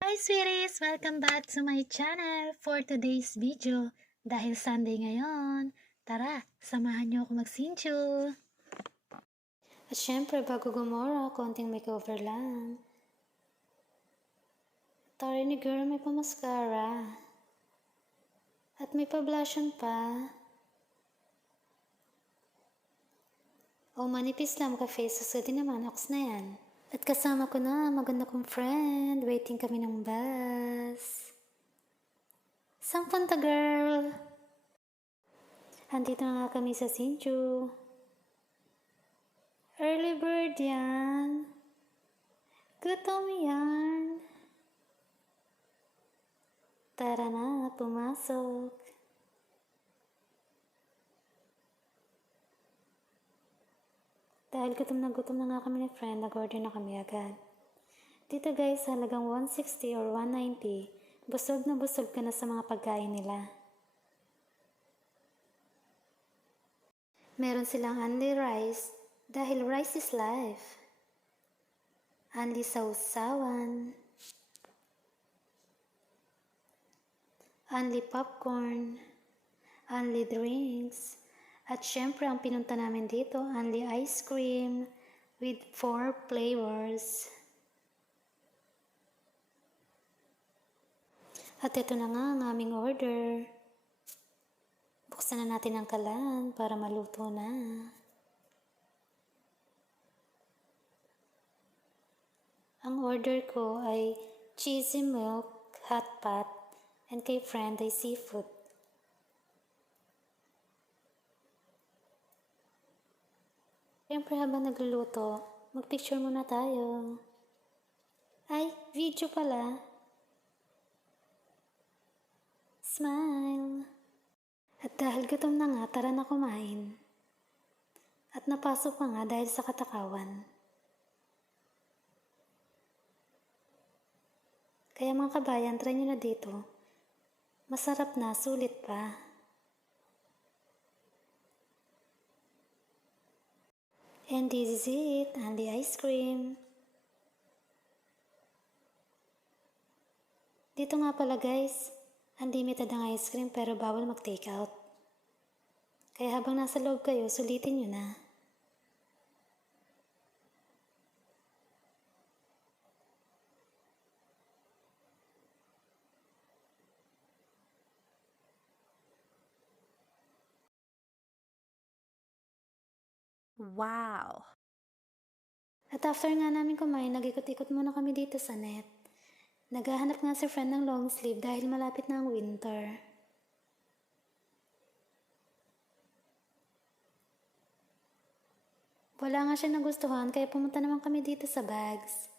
Hi sweeties! Welcome back to my channel for today's video. Dahil Sunday ngayon, tara, samahan niyo ako magsinchu. At syempre, bago gumora, konting makeover lang. Tari ni girl, may pa-mascara. At may pa-blushan pa. O manipis lang ka-face, so di naman, ox na yan. At kasama ko na, maganda kong friend. Waiting kami ng bus. Saan punta, girl? Andito na nga kami sa Sinchu. Early bird yan. Gutom yan. Tara na, pumasok. Dahil gutom na nga kami ni friend, nag-order na kami agad. Dito guys, halagang 160 or 190. Busog na busog ka na sa mga pagkain nila. Meron silang only rice, dahil rice is life. Only sausawan. Only popcorn. Only drinks. At syempre, ang pinunta namin dito, only ice cream with 4 flavors. At ito na nga ang aming order. Buksan na natin ang kalan para maluto na. Ang order ko ay cheesy milk, hot pot, and kay friend ay seafood. Siyempre habang nagluluto, mag-picture muna tayo. Ay, video pala. Smile. At dahil gutom na nga, tara na kumain. At napasok pa nga dahil sa katakawan. Kaya mga kabayan, try nyo na dito. Masarap na, sulit pa. And this is it, and the ice cream. Dito nga pala guys, unlimited ang ice cream pero bawal mag-take out. Kaya habang nasa loob kayo, sulitin nyo na. Wow! At after nga namin kumain, nag-ikot-ikot muna kami dito sa net. Naghahanap nga si friend ng long sleeve dahil malapit na ang winter. Wala nga siya nagustuhan kaya pumunta naman kami dito sa bags.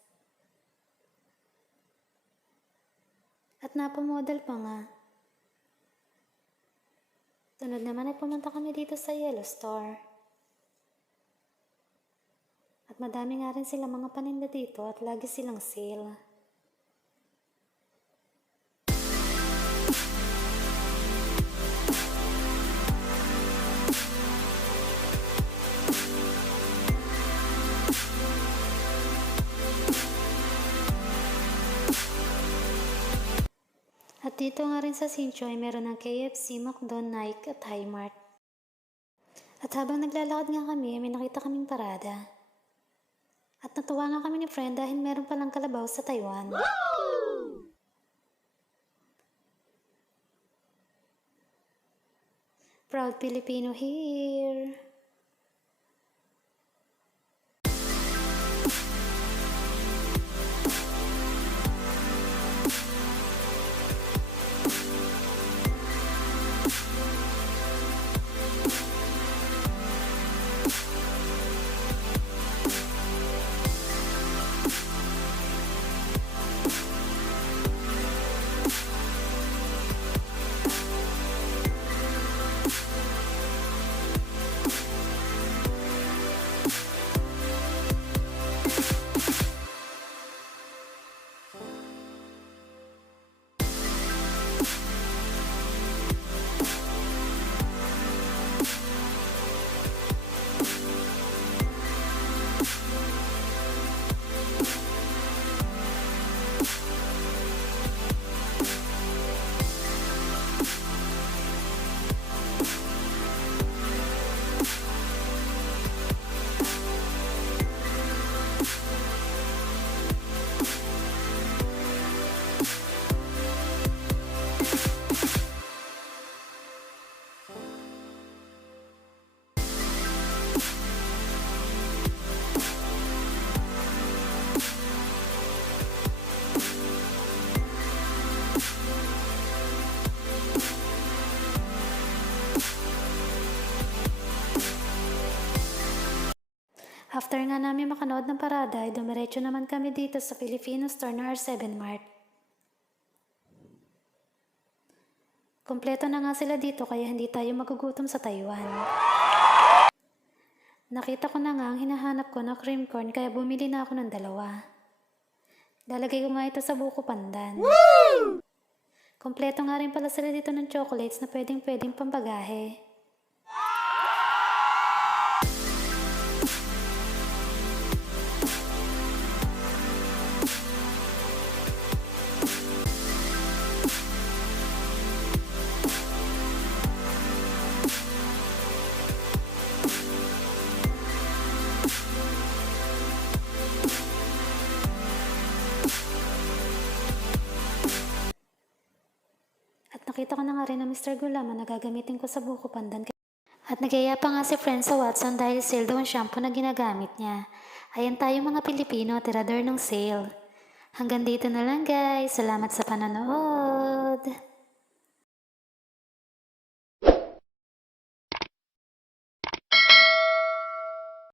At napamodel pa nga. Sunod naman ay pumunta kami dito sa Yellow Store. At madami nga rin sila mga paninda dito at lagi silang sale. At dito nga rin sa Sincho ay meron ng KFC, McDo, Nike at Hi-Mart. At habang naglalakad nga kami, may nakita kaming parada. At natuwa nga kami ni friend dahil meron palang kalabaw sa Taiwan. Woo! Proud Filipino here! After nga namin makanood ng parada, ay dumiretso naman kami dito sa Filipino store ng R7 Mart. Kompleto na nga sila dito kaya hindi tayo magugutom sa Taiwan. Nakita ko na nga ang hinahanap ko na cream corn kaya bumili na ako ng 2. Lalagay ko nga ito sa buko pandan. Woo! Kompleto nga rin pala sila dito ng chocolates na pwedeng pambagahe. At nakita ko na nga rin na Mr. Gulaman na gagamitin ko sa buko pandan. At nagyaya pa nga si friend sa Watson dahil sale daw ang shampoo na ginagamit niya. Ayan tayo mga Pilipino, tirador ng sale. Hanggang dito na lang guys. Salamat sa panonood.